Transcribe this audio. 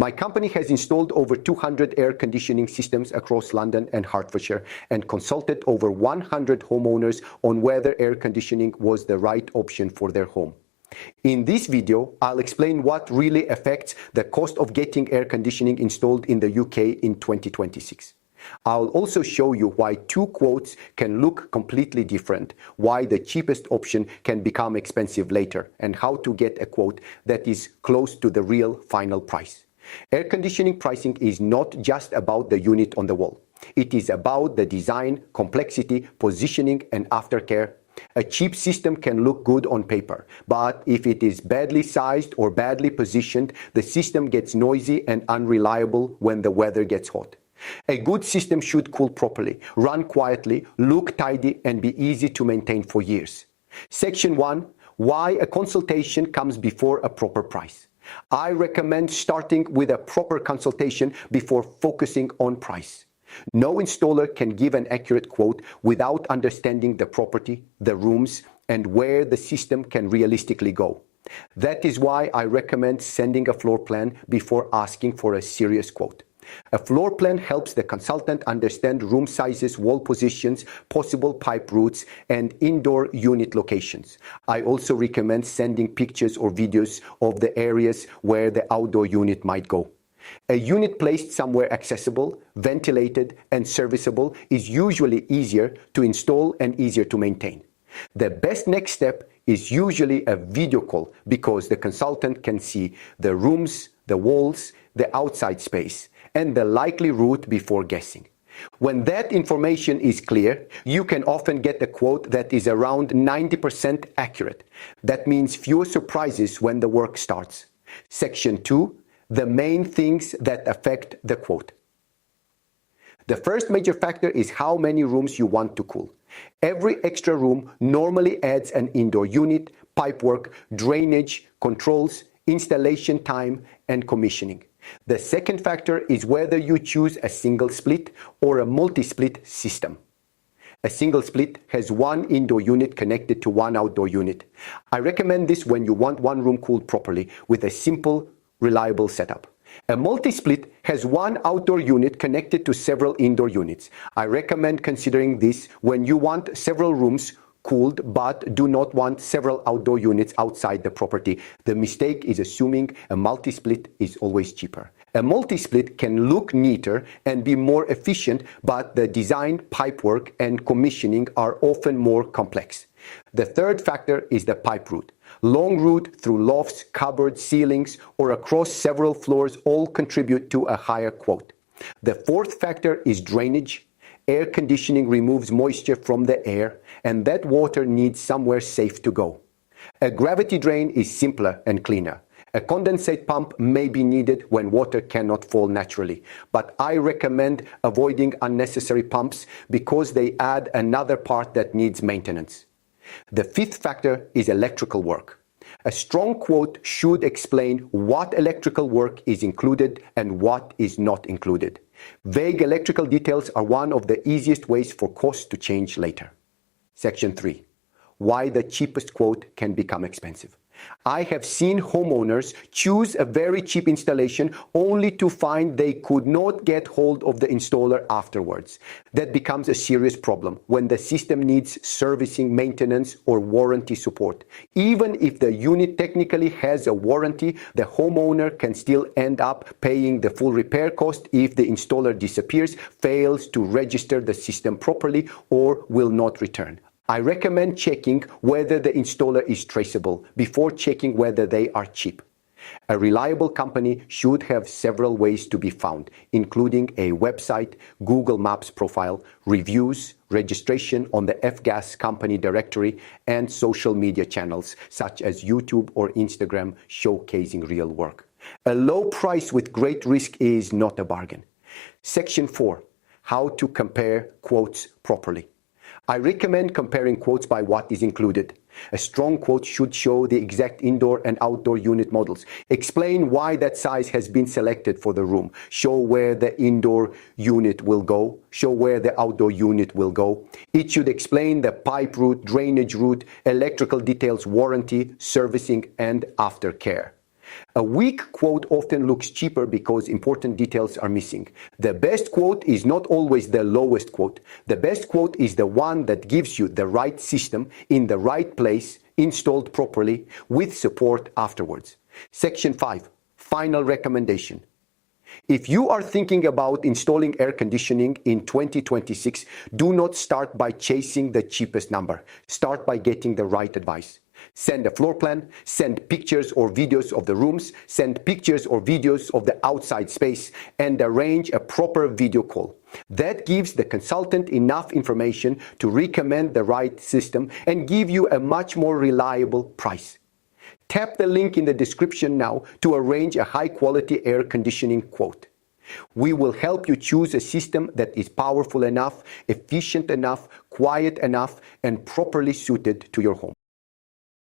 My company has installed over 200 air conditioning systems across London and Hertfordshire and consulted over 100 homeowners on whether air conditioning was the right option for their home. In this video, I'll explain what really affects the cost of getting air conditioning installed in the UK in 2026. I'll also show you why two quotes can look completely different, why the cheapest option can become expensive later, and how to get a quote that is close to the real final price. Air conditioning pricing is not just about the unit on the wall. It is about the design, complexity, positioning, and aftercare. A cheap system can look good on paper, but if it is badly sized or badly positioned, the system gets noisy and unreliable when the weather gets hot. A good system should cool properly, run quietly, look tidy, and be easy to maintain for years. Section 1. Why a consultation comes before a proper price. I recommend starting with a proper consultation before focusing on price. No installer can give an accurate quote without understanding the property, the rooms, and where the system can realistically go. That is why I recommend sending a floor plan before asking for a serious quote. A floor plan helps the consultant understand room sizes, wall positions, possible pipe routes, and indoor unit locations. I also recommend sending pictures or videos of the areas where the outdoor unit might go. A unit placed somewhere accessible, ventilated, and serviceable is usually easier to install and easier to maintain. The best next step is usually a video call because the consultant can see the rooms, the walls, the outside space, and the likely route before guessing. When that information is clear, you can often get a quote that is around 90% accurate. That means fewer surprises when the work starts. Section 2. The main things that affect the quote. The first major factor is how many rooms you want to cool. Every extra room normally adds an indoor unit, pipework, drainage, controls, installation time, and commissioning. The second factor is whether you choose a single split or a multi-split system. A single split has one indoor unit connected to one outdoor unit. I recommend this when you want one room cooled properly with a simple, reliable setup. A multi-split has one outdoor unit connected to several indoor units. I recommend considering this when you want several rooms cooled but do not want several outdoor units outside the property. The mistake is assuming a multi-split is always cheaper. A multi-split can look neater and be more efficient, but the design, pipework, and commissioning are often more complex. The third factor is the pipe route. Long route through lofts, cupboards, ceilings, or across several floors all contribute to a higher quote. The fourth factor is drainage. Air conditioning removes moisture from the air, and that water needs somewhere safe to go. A gravity drain is simpler and cleaner. A condensate pump may be needed when water cannot fall naturally, but I recommend avoiding unnecessary pumps because they add another part that needs maintenance. The fifth factor is electrical work. A strong quote should explain what electrical work is included and what is not included. Vague electrical details are one of the easiest ways for costs to change later. Section 3. Why the cheapest quote can become expensive. I have seen homeowners choose a very cheap installation only to find they could not get hold of the installer afterwards. That becomes a serious problem when the system needs servicing, maintenance, or warranty support. Even if the unit technically has a warranty, the homeowner can still end up paying the full repair cost if the installer disappears, fails to register the system properly, or will not return. I recommend checking whether the installer is traceable before checking whether they are cheap. A reliable company should have several ways to be found, including a website, Google Maps profile, reviews, registration on the F-Gas company directory, and social media channels such as YouTube or Instagram showcasing real work. A low price with great risk is not a bargain. Section 4. How to compare quotes properly. I recommend comparing quotes by what is included. A strong quote should show the exact indoor and outdoor unit models. Explain why that size has been selected for the room. Show where the indoor unit will go. Show where the outdoor unit will go. It should explain the pipe route, drainage route, electrical details, warranty, servicing, and aftercare. A weak quote often looks cheaper because important details are missing. The best quote is not always the lowest quote. The best quote is the one that gives you the right system in the right place, installed properly, with support afterwards. Section 5. Final recommendation. If you are thinking about installing air conditioning in 2026, do not start by chasing the cheapest number. Start by getting the right advice. Send a floor plan, send pictures or videos of the rooms, send pictures or videos of the outside space, and arrange a proper video call. That gives the consultant enough information to recommend the right system and give you a much more reliable price. Tap the link in the description now to arrange a high-quality air conditioning quote. We will help you choose a system that is powerful enough, efficient enough, quiet enough, and properly suited to your home.